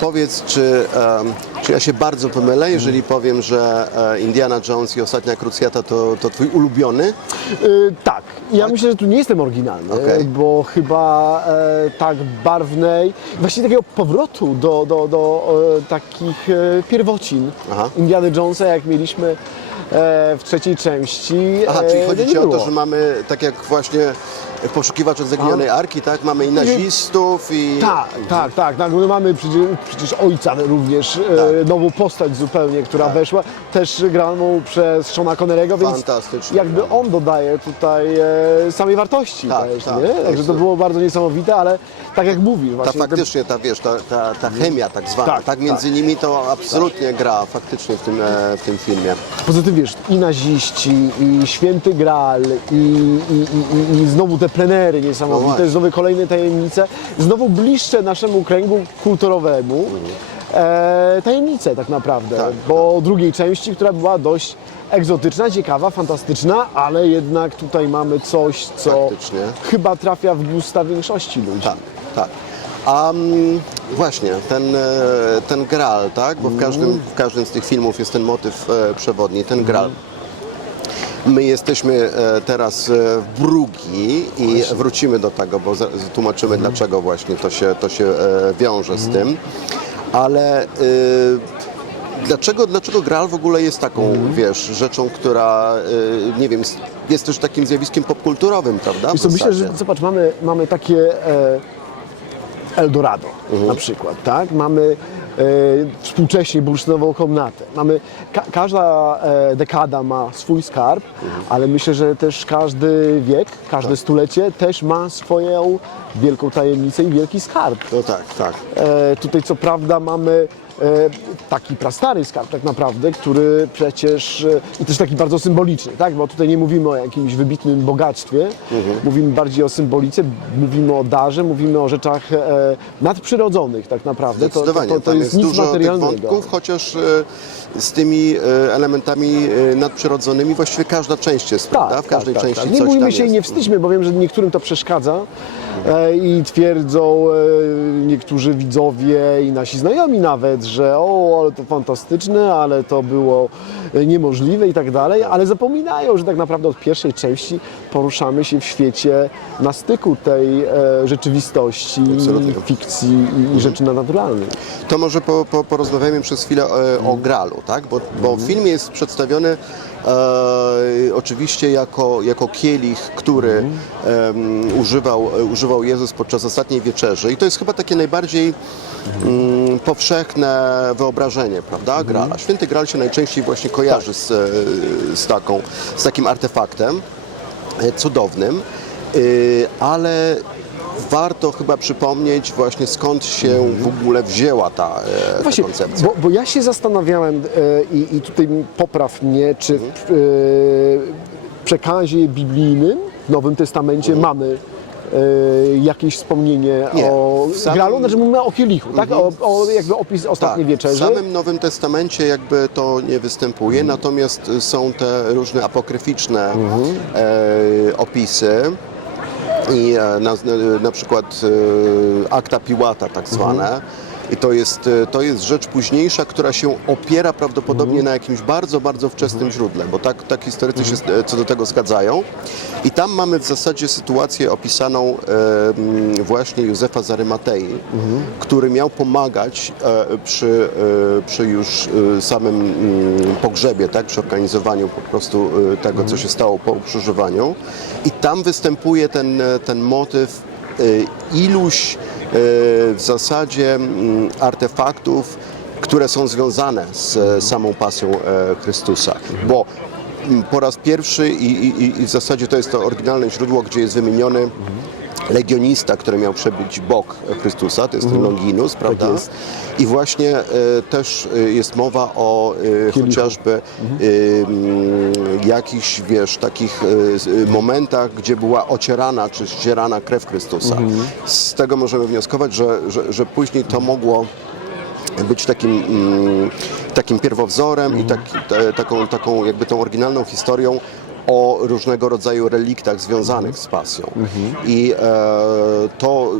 Powiedz, czy ja się bardzo pomylę, jeżeli powiem, że Indiana Jones i Ostatnia Krucjata to twój ulubiony? Tak. Ja myślę, że tu nie jestem oryginalny, Okej. bo chyba tak barwnej, właściwie takiego powrotu do takich pierwocin Aha. Indiana Jonesa, jak mieliśmy w trzeciej części. Aha, czyli chodzi nie ci o to, było. że mamy, tak jak właśnie w Poszukiwaczu Zaginionej Arki, tak? Mamy i nazistów i... Tak. No, mamy przecież ojca również, nową postać zupełnie, która weszła, też graną przez Seana Connery'ego, więc Fantastycznie, jakby on dodaje tutaj samej wartości Tak, też, tak, nie? tak. Także to było bardzo niesamowite, ale tak jak mówisz, Ta właśnie faktycznie, ta chemia tak zwana, tak, między nimi to absolutnie gra faktycznie w tym filmie. poza tym wiesz, i naziści, i Święty Graal, i znowu te plenery No niesamowite, właśnie. znowu kolejne tajemnice, znowu bliższe naszemu kręgu kulturowemu tajemnice tak naprawdę, Tak, bo drugiej części, która była dość egzotyczna, ciekawa, fantastyczna, ale jednak tutaj mamy coś, co Faktycznie. chyba trafia w gusta większości ludzi. Tak. A właśnie, ten Graal, tak? Bo w każdym z tych filmów jest ten motyw przewodni, ten Graal. My jesteśmy teraz w Brugi i wrócimy do tego, bo tłumaczymy, dlaczego właśnie to się wiąże z tym. Ale dlaczego Graal w ogóle jest taką, wiesz, rzeczą, która, nie wiem, jest też takim zjawiskiem popkulturowym, prawda? Wiesz co, myślę, że zobacz, mamy takie Eldorado na przykład, tak? Mamy współcześnie bursztynową komnatę. Mamy, każda dekada ma swój skarb, ale myślę, że też każdy wiek, każde stulecie też ma swoją wielką tajemnicę i wielki skarb. No tak. Tutaj co prawda mamy taki prastary skarb tak naprawdę, który przecież, i też taki bardzo symboliczny, tak? Bo tutaj nie mówimy o jakimś wybitnym bogactwie, mówimy bardziej o symbolice, mówimy o darze, mówimy o rzeczach nadprzyrodzonych tak naprawdę. Zdecydowanie, To tam jest jest nic dużo tych materialnego. wątków, chociaż z tymi elementami nadprzyrodzonymi właściwie każda część jest, prawda? W każdej części Nie coś bójmy tam się i jest. nie wstydźmy, bo wiem, że niektórym to przeszkadza i twierdzą niektórzy widzowie i nasi znajomi nawet, że ale to fantastyczne, ale to było niemożliwe i tak dalej, ale zapominają, że tak naprawdę od pierwszej części poruszamy się w świecie na styku tej rzeczywistości, Absolutnie. fikcji i rzeczy nadnaturalnych. To może porozmawiajmy przez chwilę o Graalu, tak? Bo w filmie jest przedstawiony oczywiście jako kielich, który używał Jezus podczas ostatniej wieczerzy i to jest chyba takie najbardziej powszechne wyobrażenie, prawda, Graala. Święty Graal się najczęściej właśnie kojarzy z takim artefaktem cudownym, ale warto chyba przypomnieć właśnie skąd się w ogóle wzięła ta Właśnie, koncepcja. bo ja się zastanawiałem i tutaj popraw mnie, czy w przekazie biblijnym w Nowym Testamencie mamy jakieś wspomnienie Nie, o w samym- Graalu, znaczy mówimy o kielichu, tak? O jakby opis ostatniej wieczerzy. W samym Nowym Testamencie jakby to nie występuje, natomiast są te różne apokryficzne opisy i na przykład akta Piłata tak zwane. I to jest rzecz późniejsza, która się opiera prawdopodobnie na jakimś bardzo, bardzo wczesnym źródle, bo tak historycy się co do tego zgadzają. I tam mamy w zasadzie sytuację opisaną właśnie Józefa z Arymatei, który miał pomagać przy już samym pogrzebie, tak, przy organizowaniu po prostu tego, co się stało po ukrzyżowaniu. I tam występuje ten motyw iluś w zasadzie artefaktów, które są związane z samą pasją Chrystusa. Bo po raz pierwszy i w zasadzie to jest to oryginalne źródło, gdzie jest wymieniony legionista, który miał przebić bok Chrystusa, to jest ten Longinus, prawda? Tak jest. I właśnie też jest mowa o chociażby jakichś, wiesz, takich momentach, gdzie była ocierana czy ścierana krew Chrystusa. Z tego możemy wnioskować, że później to mogło być takim pierwowzorem i taką jakby tą oryginalną historią o różnego rodzaju reliktach związanych z pasją. I to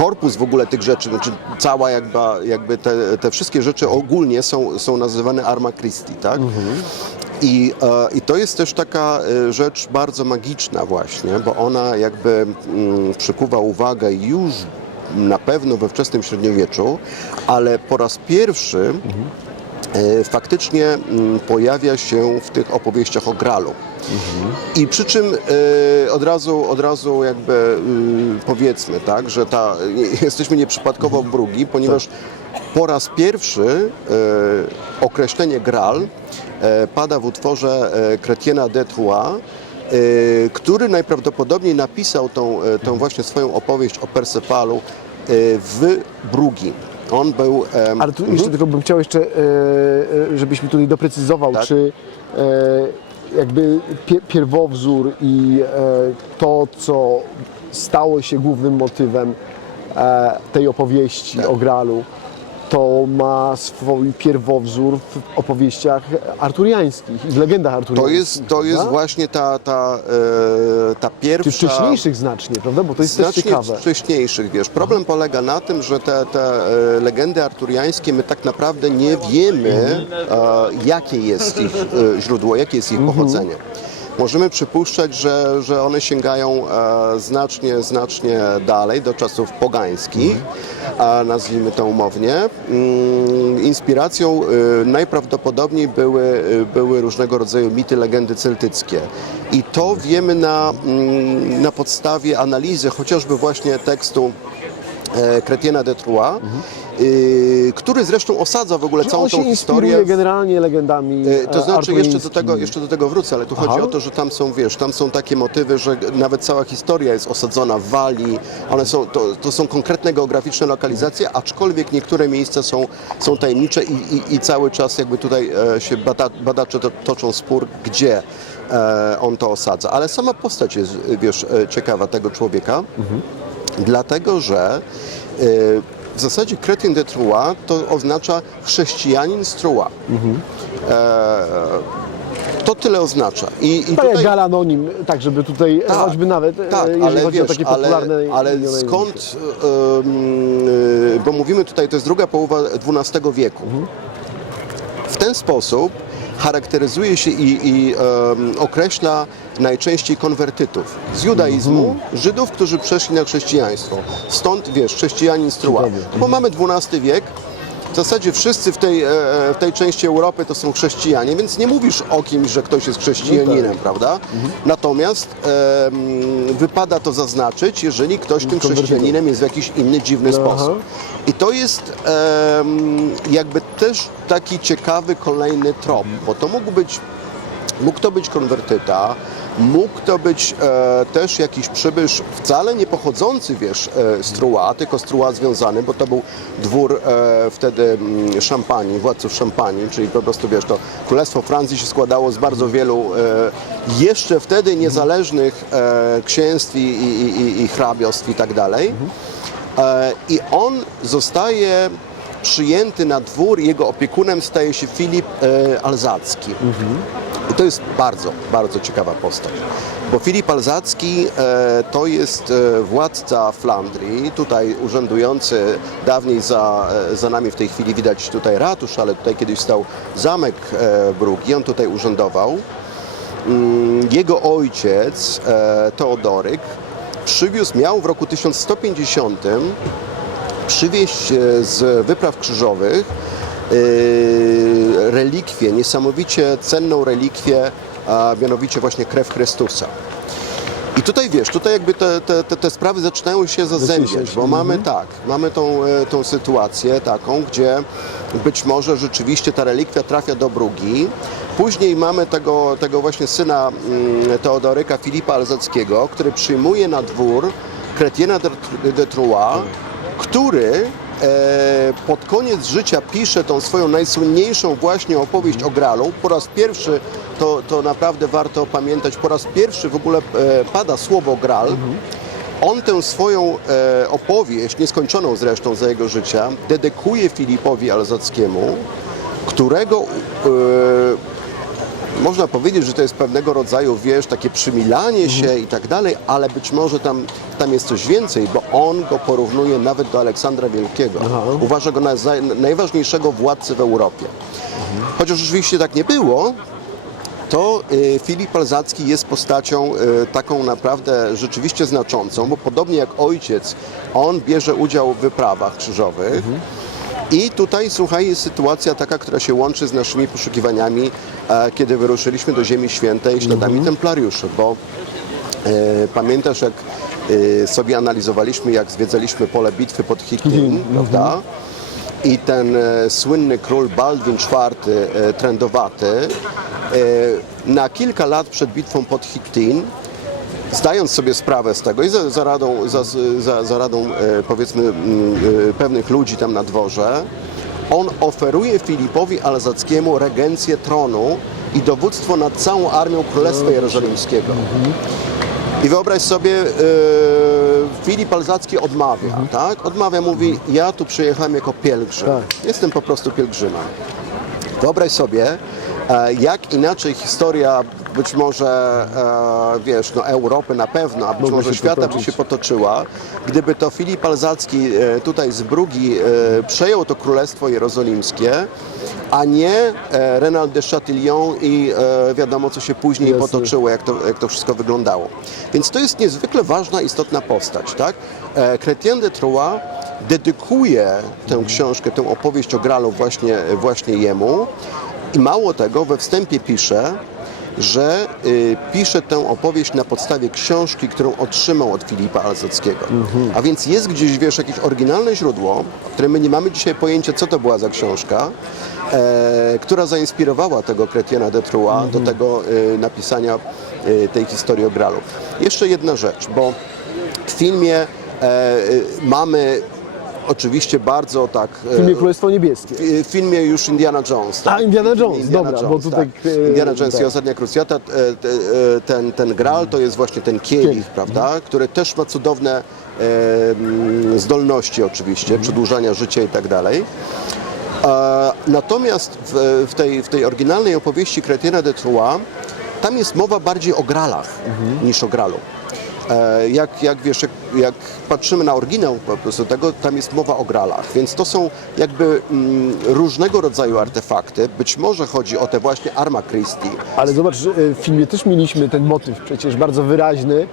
korpus w ogóle tych rzeczy, znaczy cała jakby te wszystkie rzeczy ogólnie są nazywane Arma Christi, tak? I to jest też taka rzecz bardzo magiczna właśnie, bo ona jakby przykuwa uwagę już na pewno we wczesnym średniowieczu, ale po raz pierwszy faktycznie pojawia się w tych opowieściach o Gralu. I przy czym od razu jakby powiedzmy, tak, że jesteśmy nieprzypadkowo w Brugi, ponieważ po raz pierwszy określenie Graal pada w utworze Chrétiena de Troyes, który najprawdopodobniej napisał tą właśnie swoją opowieść o Percevalu w Brugi. On był... Ale tu jeszcze tylko bym chciał żebyś mi tutaj doprecyzował, Tak? czy jakby pierwowzór i to, co stało się głównym motywem tej opowieści o Gralu, to ma swój pierwowzór w opowieściach arturiańskich i w legendach arturiańskich. To jest właśnie ta pierwsza... Czy wcześniejszych znacznie, prawda? Bo to jest też Znacznie ciekawe. wcześniejszych, wiesz. Problem polega na tym, że te legendy arturiańskie, my tak naprawdę nie wiemy, jakie jest ich źródło, jakie jest ich pochodzenie. Możemy przypuszczać, że one sięgają znacznie dalej, do czasów pogańskich, nazwijmy to umownie. Inspiracją najprawdopodobniej były różnego rodzaju mity, legendy celtyckie. I to wiemy na podstawie analizy chociażby właśnie tekstu Chrétiena de Troyes, który zresztą osadza w ogóle całą On tą się historię. inspiruje generalnie legendami To znaczy arturiańskimi. jeszcze do tego wrócę, ale tu chodzi o to, że tam są, wiesz, tam są takie motywy, że nawet cała historia jest osadzona w Walii. One to są konkretne geograficzne lokalizacje, aczkolwiek niektóre miejsca są tajemnicze i cały czas jakby tutaj się badacze toczą spór, gdzie on to osadza. Ale sama postać jest, wiesz, ciekawa tego człowieka, dlatego że w zasadzie Chrétien de Troyes to oznacza chrześcijanin z Troyes. To tyle oznacza. I Tak jak tutaj, Galanonim, tak żeby tutaj choćby nawet, jeżeli ale chodzi o wiesz, takie popularne ale imiona i skąd, bo mówimy tutaj, to jest druga połowa XII wieku. W ten sposób charakteryzuje się i określa najczęściej konwertytów z judaizmu, Żydów, którzy przeszli na chrześcijaństwo. Stąd, wiesz, chrześcijanin z Troyes. Bo mamy XII wiek, w zasadzie wszyscy w tej części Europy to są chrześcijanie, więc nie mówisz o kimś, że ktoś jest chrześcijaninem, prawda? Natomiast wypada to zaznaczyć, jeżeli ktoś tym chrześcijaninem jest w jakiś inny, dziwny sposób. I to jest jakby też taki ciekawy kolejny trop, bo to mógł to być konwertyta, mógł to być też jakiś przybysz wcale nie pochodzący, wiesz, z Troyes, tylko z Troyes związany, bo to był dwór wtedy Szampanii, władców Szampanii, czyli po prostu, wiesz, to Królestwo Francji się składało z bardzo wielu jeszcze wtedy niezależnych księstw i hrabiostw i tak dalej. I on zostaje przyjęty na dwór, jego opiekunem staje się Filip Alzacki. I to jest bardzo, bardzo ciekawa postać, bo Filip Alzacki to jest władca Flandrii, tutaj urzędujący, dawniej za nami w tej chwili widać tutaj ratusz, ale tutaj kiedyś stał zamek Brugi, on tutaj urzędował. Jego ojciec, Teodoryk, miał w roku 1150 przywieźć z wypraw krzyżowych relikwię, niesamowicie cenną relikwię, a mianowicie właśnie krew Chrystusa. I tutaj wiesz, tutaj jakby te sprawy zaczynają się zazębiać, bo mamy tą sytuację taką, gdzie być może rzeczywiście ta relikwia trafia do Brugi. Później mamy tego właśnie syna Teodoryka, Filipa Alzackiego, który przyjmuje na dwór Chrétiena de Troyes, który pod koniec życia pisze tą swoją najsłynniejszą właśnie opowieść o Gralu. Po raz pierwszy, to naprawdę warto pamiętać, po raz pierwszy w ogóle pada słowo Graal. On tę swoją opowieść, nieskończoną zresztą za jego życia, dedykuje Filipowi Alzackiemu, którego można powiedzieć, że to jest pewnego rodzaju, wiesz, takie przymilanie się i tak dalej, ale być może tam jest coś więcej, bo on go porównuje nawet do Aleksandra Wielkiego. Uważa go za najważniejszego władcę w Europie. Chociaż rzeczywiście tak nie było, to Filip Alzacki jest postacią taką naprawdę rzeczywiście znaczącą, bo podobnie jak ojciec, on bierze udział w wyprawach krzyżowych. I tutaj, słuchaj, jest sytuacja taka, która się łączy z naszymi poszukiwaniami, kiedy wyruszyliśmy do Ziemi Świętej śladami templariuszy, bo pamiętasz, jak sobie analizowaliśmy, jak zwiedzaliśmy pole bitwy pod Hittin, prawda? I ten słynny król Baldwin IV, trędowaty, na kilka lat przed bitwą pod Hittin, zdając sobie sprawę z tego i za radą powiedzmy pewnych ludzi tam na dworze, on oferuje Filipowi Alzackiemu regencję tronu i dowództwo nad całą armią Królestwa Jerozolimskiego. I wyobraź sobie, Filip Alzacki odmawia, tak? Odmawia, mówi, ja tu przyjechałem jako pielgrzym, jestem po prostu pielgrzymem. Wyobraź sobie, jak inaczej historia być może, wiesz, no Europy na pewno, a być może świata by się potoczyła, gdyby to Filip Alzacki tutaj z Brugi przejął to Królestwo Jerozolimskie, a nie Renald de Chatillon i wiadomo, co się później potoczyło, jak to wszystko wyglądało. Więc to jest niezwykle ważna, istotna postać, tak? Chrétien de Troyes dedykuje tę książkę, tę opowieść o Gralu właśnie jemu i mało tego, we wstępie pisze, że pisze tę opowieść na podstawie książki, którą otrzymał od Filipa Alzackiego. A więc jest gdzieś, wiesz, jakieś oryginalne źródło, o którym my nie mamy dzisiaj pojęcia, co to była za książka, która zainspirowała tego Chrétiena de Troyes do tego napisania tej historii o Gralu. Jeszcze jedna rzecz, bo w filmie mamy oczywiście bardzo tak... W filmie Królestwo Niebieskie. W filmie już Indiana Jones. Tak? A, Indiana Jones, dobra, bo tutaj... Tak. Indiana Jones i Ostatnia Krucjata, ten Graal to jest właśnie ten kielich, prawda, który też ma cudowne zdolności oczywiście, przedłużania życia i tak dalej. Natomiast w tej oryginalnej opowieści Chrétiena de Troyes tam jest mowa bardziej o Graalach niż o Graalu. Jak wiesz, jak patrzymy na oryginał po prostu tego, tam jest mowa o Graalach, więc to są jakby różnego rodzaju artefakty. Być może chodzi o te właśnie Arma Christi. Ale zobacz, w filmie też mieliśmy ten motyw przecież bardzo wyraźny,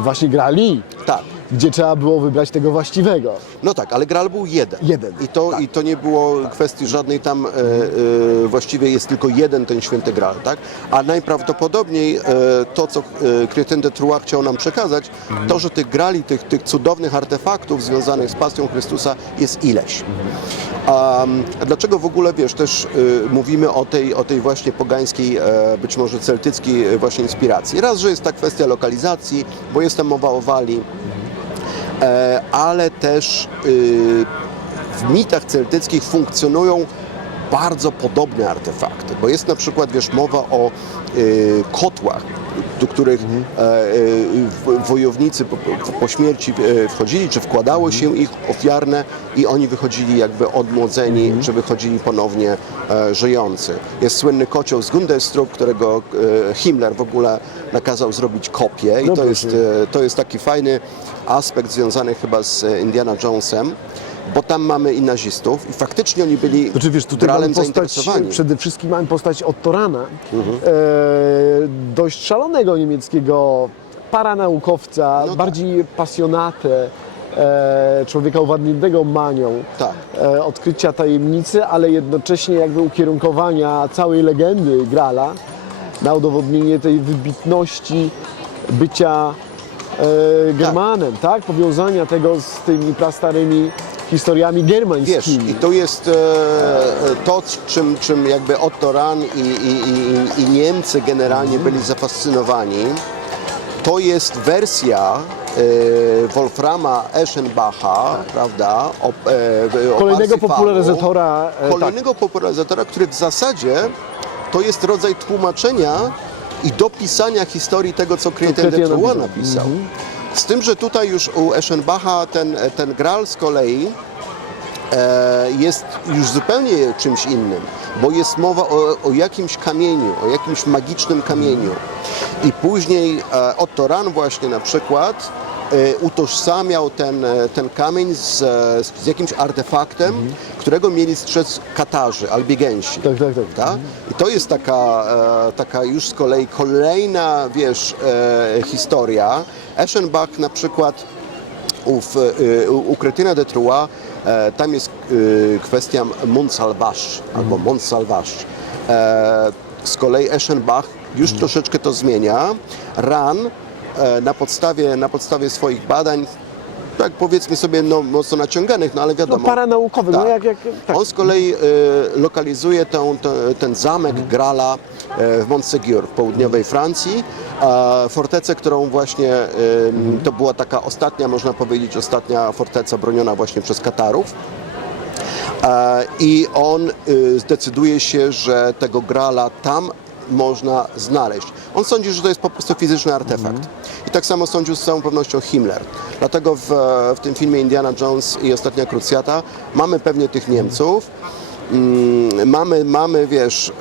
właśnie Graali. Tak. Gdzie trzeba było wybrać tego właściwego. No tak, ale Graal był jeden. I to nie było kwestii żadnej tam, właściwie jest tylko jeden ten święty Graal, tak? A najprawdopodobniej to, co Chrétien de Troyes chciał nam przekazać, to, że tych Graali, tych cudownych artefaktów związanych z pasją Chrystusa jest ileś. A dlaczego w ogóle, wiesz, też mówimy o tej właśnie pogańskiej, być może celtyckiej właśnie inspiracji? Raz, że jest ta kwestia lokalizacji, bo jest tam mowa o Walii, ale też w mitach celtyckich funkcjonują bardzo podobne artefakty, bo jest na przykład, wiesz, mowa o kotłach, do których wojownicy po śmierci wchodzili, czy wkładało się ich ofiarne i oni wychodzili jakby odmłodzeni, czy wychodzili ponownie żyjący. Jest słynny kocioł z Gundelstrup, którego Himmler w ogóle nakazał zrobić kopię i to jest taki fajny aspekt związany chyba z Indiana Jonesem, bo tam mamy i nazistów i faktycznie oni byli Graalem zainteresowani. Przede wszystkim mamy postać Otto Rahna, dość szalonego niemieckiego paranaukowca, bardziej pasjonatę, człowieka uwładniętego manią odkrycia tajemnicy, ale jednocześnie jakby ukierunkowania całej legendy Graala na udowodnienie tej wybitności bycia Germanem, tak? Powiązania tego z tymi prastarymi historiami germańskimi. Wiesz, i to jest to, czym jakby Otto Rahn i Niemcy generalnie byli zafascynowani. To jest wersja Wolframa Eschenbacha, prawda? Kolejnego popularyzatora. Kolejnego popularyzatora, który w zasadzie to jest rodzaj tłumaczenia i dopisania historii tego, co Chrétien de Troyes napisał. Z tym, że tutaj już u Eschenbacha ten Graal z kolei jest już zupełnie czymś innym, bo jest mowa o jakimś kamieniu, o jakimś magicznym kamieniu. I później Otto Rahn właśnie na przykład utożsamiał ten kamień z jakimś artefaktem, którego mieli strzec Katarzy, Albigensi. Tak. I to jest taka już z kolei kolejna, wiesz, historia. Eschenbach na przykład u Kretyna de Troyes, tam jest kwestia Mont Salvage albo Mont Salvage. Z kolei Eschenbach już troszeczkę to zmienia. Rahn na podstawie swoich badań, tak powiedzmy sobie, no, mocno naciąganych, no ale wiadomo. Paranaukowy, tak. Tak. On z kolei lokalizuje ten zamek Grala w Montségur w południowej Francji. Fortecę, którą właśnie, to była taka ostatnia, można powiedzieć, ostatnia forteca broniona właśnie przez Katarów. I on zdecyduje się, że tego Grala tam można znaleźć. On sądzi, że to jest po prostu fizyczny artefakt. I tak samo sądził z całą pewnością Himmler. Dlatego w tym filmie Indiana Jones i Ostatnia Krucjata mamy pewnie tych Niemców. Mamy, wiesz,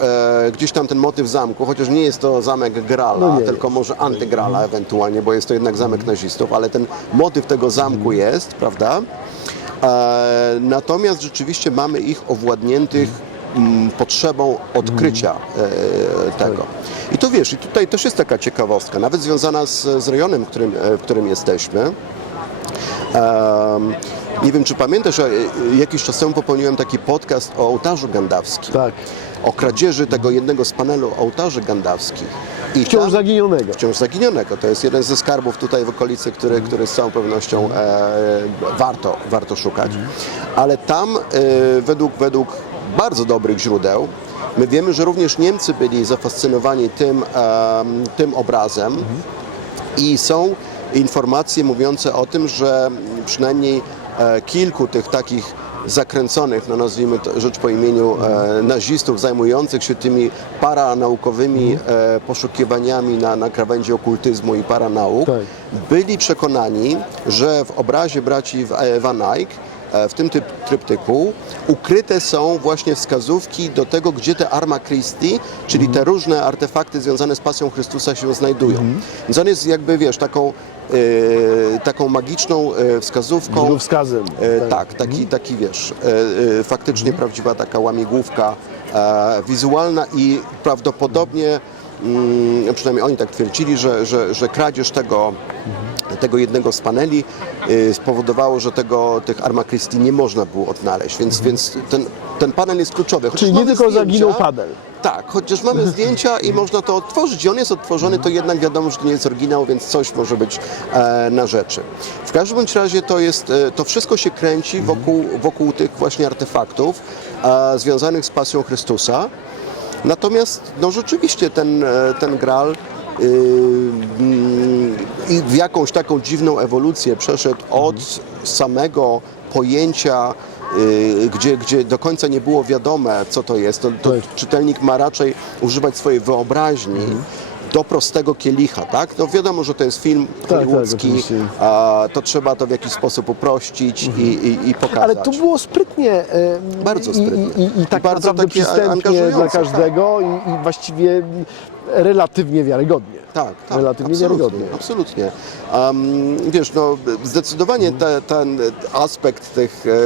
gdzieś tam ten motyw zamku, chociaż nie jest to zamek Grala, tylko może antygrala ewentualnie, bo jest to jednak zamek nazistów, ale ten motyw tego zamku jest, prawda? Natomiast rzeczywiście mamy ich owładniętych potrzebą odkrycia tego. I to wiesz, i tutaj też jest taka ciekawostka, nawet związana z rejonem, w którym jesteśmy. Nie wiem, czy pamiętasz, jakiś czas temu popełniłem taki podcast o ołtarzu gandawskim. Tak. O kradzieży tego jednego z panelu ołtarzy gandawskich. I Wciąż zaginionego. Wciąż zaginionego. To jest jeden ze skarbów tutaj w okolicy, który z całą pewnością warto szukać. Ale tam według bardzo dobrych źródeł my wiemy, że również Niemcy byli zafascynowani tym obrazem i są informacje mówiące o tym, że przynajmniej kilku tych takich zakręconych, no nazwijmy to rzecz po imieniu, nazistów zajmujących się tymi paranaukowymi poszukiwaniami na krawędzi okultyzmu i paranauk, byli przekonani, że w obrazie braci Van Eyck, w tym tryptyku, ukryte są właśnie wskazówki do tego, gdzie te Arma Christi, czyli te różne artefakty związane z pasją Chrystusa się znajdują. Więc on jest jakby, wiesz, taką magiczną wskazówką. Wskazem. Tak, taki wiesz, faktycznie prawdziwa taka łamigłówka wizualna i prawdopodobnie, przynajmniej oni tak twierdzili, że kradzież tego jednego z paneli spowodowało, że tych Arma Christi nie można było odnaleźć, więc ten panel jest kluczowy. Czyli nie tylko zaginął panel. Tak, chociaż mamy zdjęcia i można to odtworzyć i on jest odtworzony, to jednak wiadomo, że to nie jest oryginał, więc coś może być na rzeczy. W każdym bądź razie to wszystko się kręci wokół tych właśnie artefaktów związanych z pasją Chrystusa. Natomiast no rzeczywiście ten Graal i w jakąś taką dziwną ewolucję przeszedł od samego pojęcia, gdzie do końca nie było wiadome, co to jest. To czytelnik ma raczej używać swojej wyobraźni do prostego kielicha, tak? No wiadomo, że to jest film hollywoodzki, to trzeba to w jakiś sposób uprościć i pokazać. Ale to było sprytnie. Bardzo sprytnie. I tak bardzo naprawdę takie przystępnie dla każdego i właściwie relatywnie wiarygodnie. Tak, relatywnie wiarygodnie. Absolutnie. Wiesz, no zdecydowanie ten aspekt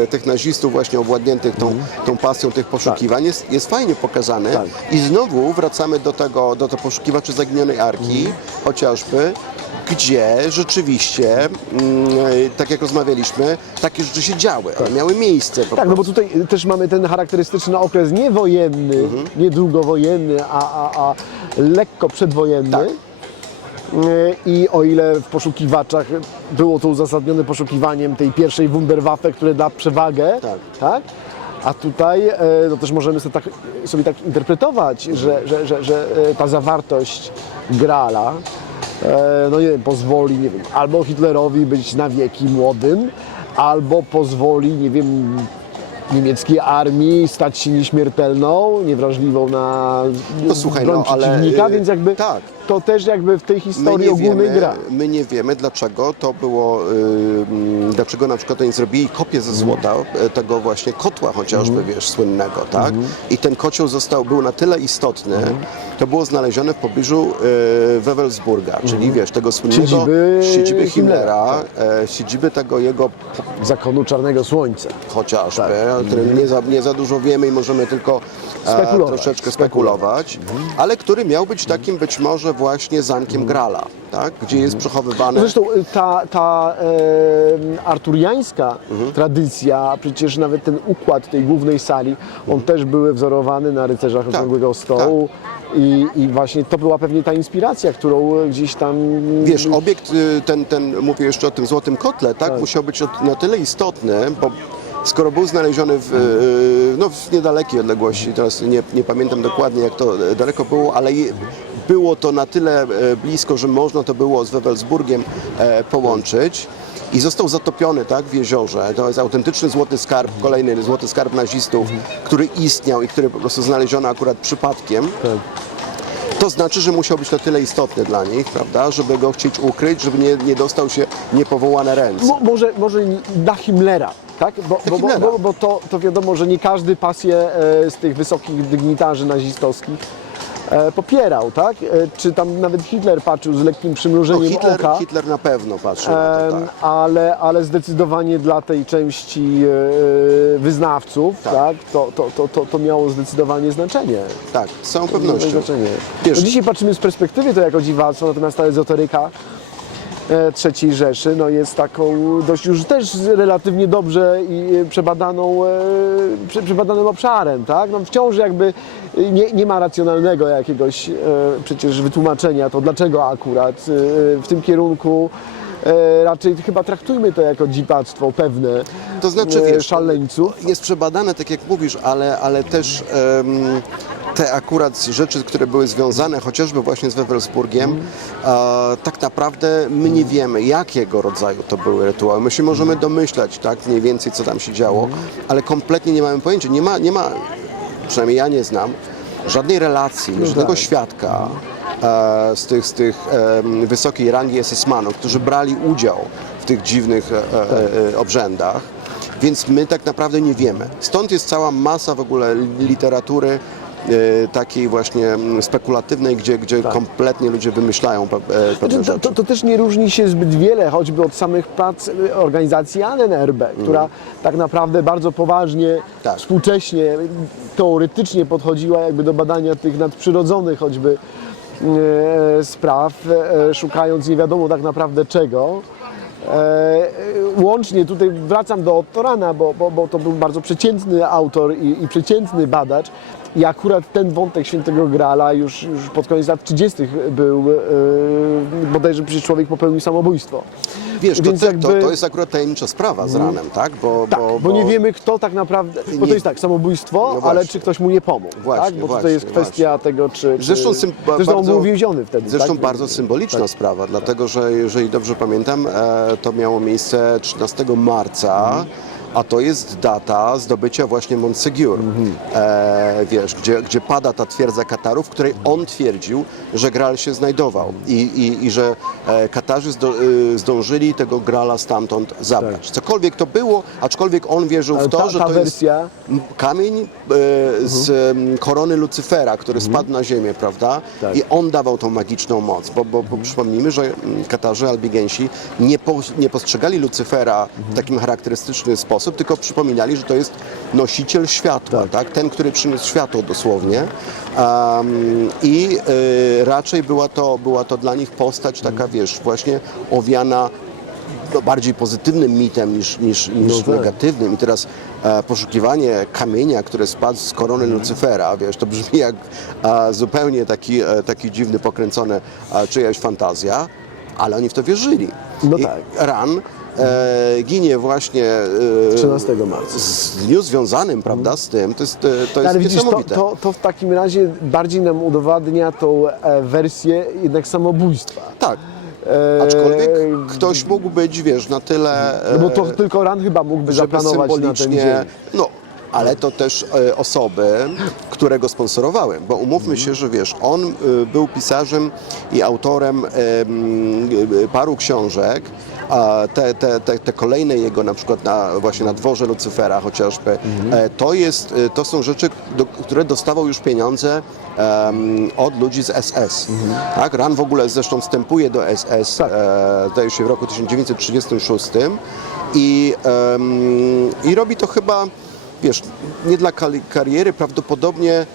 tych nazistów właśnie owładniętych tą pasją tych poszukiwań jest fajnie pokazany. I znowu wracamy do tego poszukiwaczy zaginionej arki, chociażby, gdzie rzeczywiście, tak jak rozmawialiśmy, takie rzeczy się działy, miały miejsce. No bo tutaj też mamy ten charakterystyczny okres niewojenny, nie długowojenny, a lekko przedwojenny. I o ile w poszukiwaczach było to uzasadnione poszukiwaniem tej pierwszej Wunderwaffe, które da przewagę, tak? A tutaj no też możemy sobie tak interpretować, że ta zawartość Graala no nie wiem, pozwoli, nie wiem, albo Hitlerowi być na wieki młodym, albo pozwoli, nie wiem, niemieckiej armii stać się nieśmiertelną, niewrażliwą na broń przeciwnika, więc jakby... Tak, to też jakby w tej historii ogólnej gra. My nie wiemy, dlaczego to było, dlaczego na przykład oni zrobili kopię ze złota tego właśnie kotła chociażby, wiesz, słynnego, tak? I ten kocioł był na tyle istotny, to było znalezione w pobliżu Wewelsburga, czyli wiesz, tego słynnego siedziby Himmlera, siedziby tego jego Zakonu Czarnego Słońca. chociażby, o którym nie za dużo wiemy i możemy tylko troszeczkę spekulować, ale który miał być takim być może właśnie zamkiem Grala, tak? Gdzie jest przechowywane. Zresztą ta arturiańska tradycja, przecież nawet ten układ tej głównej sali, on też był wzorowany na rycerzach Okrągłego Stołu. I właśnie to była pewnie ta inspiracja, którą gdzieś tam... Wiesz, obiekt ten mówię jeszcze o tym złotym kotle, tak? Musiał być na tyle istotny, bo skoro był znaleziony w niedalekiej odległości, teraz nie pamiętam dokładnie jak to daleko było, ale było to na tyle blisko, że można to było z Wewelsburgiem połączyć. I został zatopiony, tak, w jeziorze. To jest autentyczny złoty skarb, kolejny złoty skarb nazistów, który istniał i który po prostu znaleziono akurat przypadkiem. To znaczy, że musiał być na tyle istotny dla nich, prawda, żeby go chcieć ukryć, żeby nie dostał się niepowołane ręce. Może dla Himmlera, tak? Bo to wiadomo, że nie każdy pasję z tych wysokich dygnitarzy nazistowskich popierał, tak? Czy tam nawet Hitler patrzył z lekkim przymrużeniem oka. Hitler na pewno patrzył na to, tak. Ale zdecydowanie dla tej części wyznawców, tak? To miało zdecydowanie znaczenie. Tak, z całą pewnością. Wiesz, no dzisiaj patrzymy z perspektywy to jako dziwactwo, natomiast ta ezoteryka III Rzeszy jest taką dość już też relatywnie dobrze i przebadanym obszarem, tak? Wciąż jakby nie ma racjonalnego jakiegoś przecież wytłumaczenia to, dlaczego akurat w tym kierunku. Raczej chyba traktujmy to jako dziwactwo pewne, to znaczy, wiesz, szaleńców. Jest przebadane, tak jak mówisz, ale też te akurat rzeczy, które były związane chociażby właśnie z Wewelsburgiem, tak naprawdę my nie wiemy, jakiego rodzaju to były rytuały. My się możemy domyślać, tak, mniej więcej co tam się działo, ale kompletnie nie mamy pojęcia. Nie ma, przynajmniej ja nie znam, żadnej relacji, żadnego świadka z tych wysokiej rangi SS-manów, którzy brali udział w tych dziwnych obrzędach, więc my tak naprawdę nie wiemy. Stąd jest cała masa w ogóle literatury takiej właśnie spekulatywnej, gdzie kompletnie ludzie wymyślają pewne rzeczy. To też nie różni się zbyt wiele, choćby od samych prac organizacji Ahnenerbe, która tak naprawdę bardzo poważnie, współcześnie, teoretycznie podchodziła jakby do badania tych nadprzyrodzonych choćby spraw, szukając nie wiadomo tak naprawdę czego. Łącznie tutaj wracam do Otto Rahna, bo to był bardzo przeciętny autor i przeciętny badacz. I akurat ten wątek Świętego Grala już pod koniec lat 30. był, bodajże przecież człowiek popełnił samobójstwo. Wiesz, to jest akurat tajemnicza sprawa z Rahnem, tak? Bo nie wiemy kto tak naprawdę, bo to jest tak, samobójstwo, ale czy ktoś mu nie pomógł, tak? Bo tutaj jest kwestia tego, czy zresztą on był uwięziony wtedy. Zresztą tak? bardzo symboliczna sprawa, dlatego że jeżeli dobrze pamiętam, to miało miejsce 13 marca, a to jest data zdobycia właśnie Montségur, wiesz, gdzie pada ta twierdza Katarów, w której on twierdził, że Graal się znajdował i że Katarzy zdążyli tego Graala stamtąd zabrać. Cokolwiek to było, aczkolwiek on wierzył w to, że to jest kamień z korony Lucyfera, który spadł na ziemię, prawda? I on dawał tą magiczną moc, bo przypomnijmy, że Katarzy albigensi nie postrzegali Lucyfera w takim charakterystyczny sposób, tylko przypominali, że to jest nosiciel światła, tak? Ten, który przyniósł światło dosłownie. I raczej była to dla nich postać taka, wiesz, właśnie owiana bardziej pozytywnym mitem niż negatywnym. I teraz poszukiwanie kamienia, które spadł z korony Lucyfera, wiesz, to brzmi jak zupełnie taki dziwny, pokręcony czyjaś fantazja, ale oni w to wierzyli. Rahn ginie właśnie 13 marca. z dniu związanym, prawda, z tym, to jest niesamowite. To w takim razie bardziej nam udowadnia tą wersję jednak samobójstwa. Tak. Aczkolwiek ktoś mógł być, wiesz, na tyle... No bo to tylko Rahn chyba mógłby zaplanować na ten dzień. ale to też osoby, które go sponsorowały, bo umówmy się, że wiesz, on był pisarzem i autorem paru książek, a te kolejne jego, na przykład właśnie na dworze Lucyfera chociażby, to są rzeczy, które dostawał już pieniądze od ludzi z SS. Tak? Rand w ogóle zresztą wstępuje do SS, zdaje się w roku 1936 i robi to chyba, wiesz, nie dla kariery, prawdopodobnie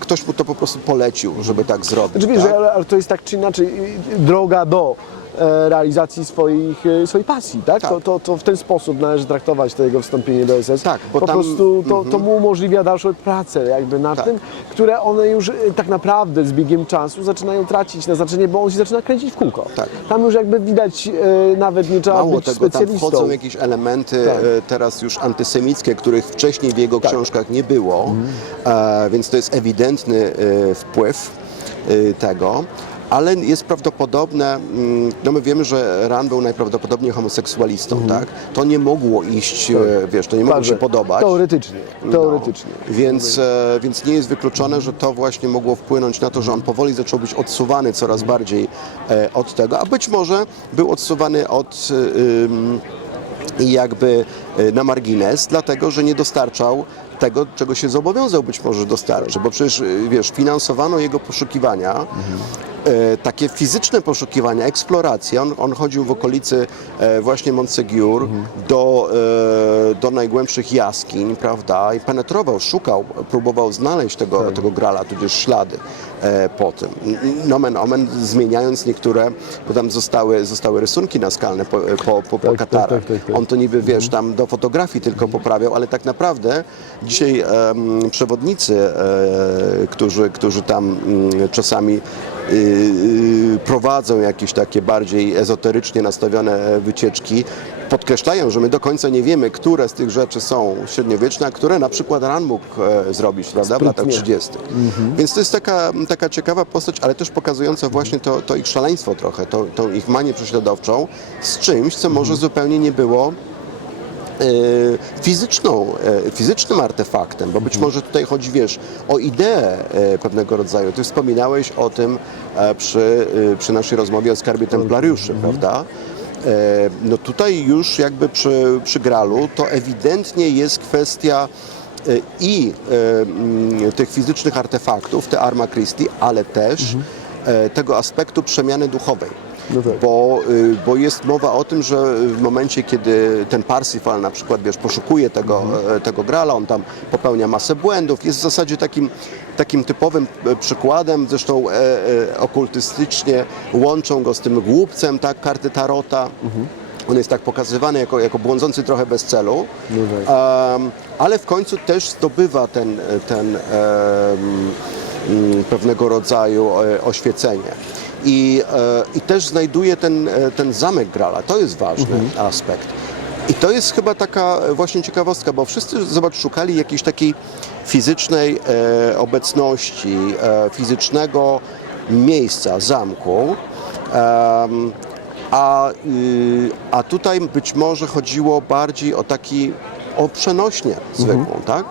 ktoś mu to po prostu polecił, żeby tak zrobić. Znaczy, wiesz, tak? ale to jest tak czy inaczej droga do realizacji swojej pasji, tak? Tak. To w ten sposób należy traktować to jego wstąpienie do SS. Tak, bo po tam- prostu to mu umożliwia dalszą pracę jakby nad Tak. tym, które one już tak naprawdę z biegiem czasu zaczynają tracić na znaczenie, bo on się zaczyna kręcić w kółko. Tak. Tam już jakby widać, nawet nie trzeba Mało być tego, tam specjalistą. wchodzą jakieś elementy Tak. teraz już antysemickie, których wcześniej w jego książkach nie było, więc to jest ewidentny wpływ tego. Ale jest prawdopodobne, no my wiemy, że Rand był najprawdopodobniej homoseksualistą, tak? To nie mogło iść, wiesz, to nie mogło się podobać. Teoretycznie. Więc nie jest wykluczone, że to właśnie mogło wpłynąć na to, że on powoli zaczął być odsuwany coraz bardziej od tego, a być może był odsuwany i jakby na margines, dlatego że nie dostarczał tego, czego się zobowiązał być może dostarczyć, bo przecież, wiesz, finansowano jego poszukiwania, takie fizyczne poszukiwania, eksploracje. On chodził w okolicy właśnie Montségur do najgłębszych jaskiń, prawda, i penetrował, szukał, próbował znaleźć tego grala, tudzież ślady po tym. Nomen omen, zmieniając niektóre, bo tam zostały rysunki naskalne po katarach. tak. On to niby, wiesz, tam do fotografii tylko poprawiał, ale tak naprawdę dzisiaj przewodnicy, którzy tam czasami prowadzą jakieś takie bardziej ezoterycznie nastawione wycieczki, podkreślają, że my do końca nie wiemy, które z tych rzeczy są średniowieczne, a które na przykład Rand mógł zrobić, prawda, w latach 30. Więc to jest taka ciekawa postać, ale też pokazująca właśnie to ich szaleństwo trochę, tą ich manię prześladowczą z czymś, co może zupełnie nie było fizycznym artefaktem, bo być może tutaj chodzi, wiesz, o ideę pewnego rodzaju. Ty wspominałeś o tym przy naszej rozmowie o skarbie templariuszy, prawda? No tutaj już jakby przy Gralu to ewidentnie jest kwestia tych fizycznych artefaktów, te Arma Christi, ale też tego aspektu przemiany duchowej. No tak. Bo jest mowa o tym, że w momencie, kiedy ten Parsifal na przykład, wiesz, poszukuje tego Grala, on tam popełnia masę błędów, jest w zasadzie takim typowym przykładem, zresztą okultystycznie łączą go z tym głupcem, tak, karty Tarota. On jest tak pokazywany jako błądzący trochę bez celu, ale w końcu też zdobywa ten pewnego rodzaju oświecenie. I też znajduje ten zamek Grala. To jest ważny aspekt. I to jest chyba taka właśnie ciekawostka, bo wszyscy, zobacz, szukali jakiejś takiej fizycznej obecności, fizycznego miejsca, zamku. A tutaj być może chodziło bardziej o przenośnię zwykłą, tak?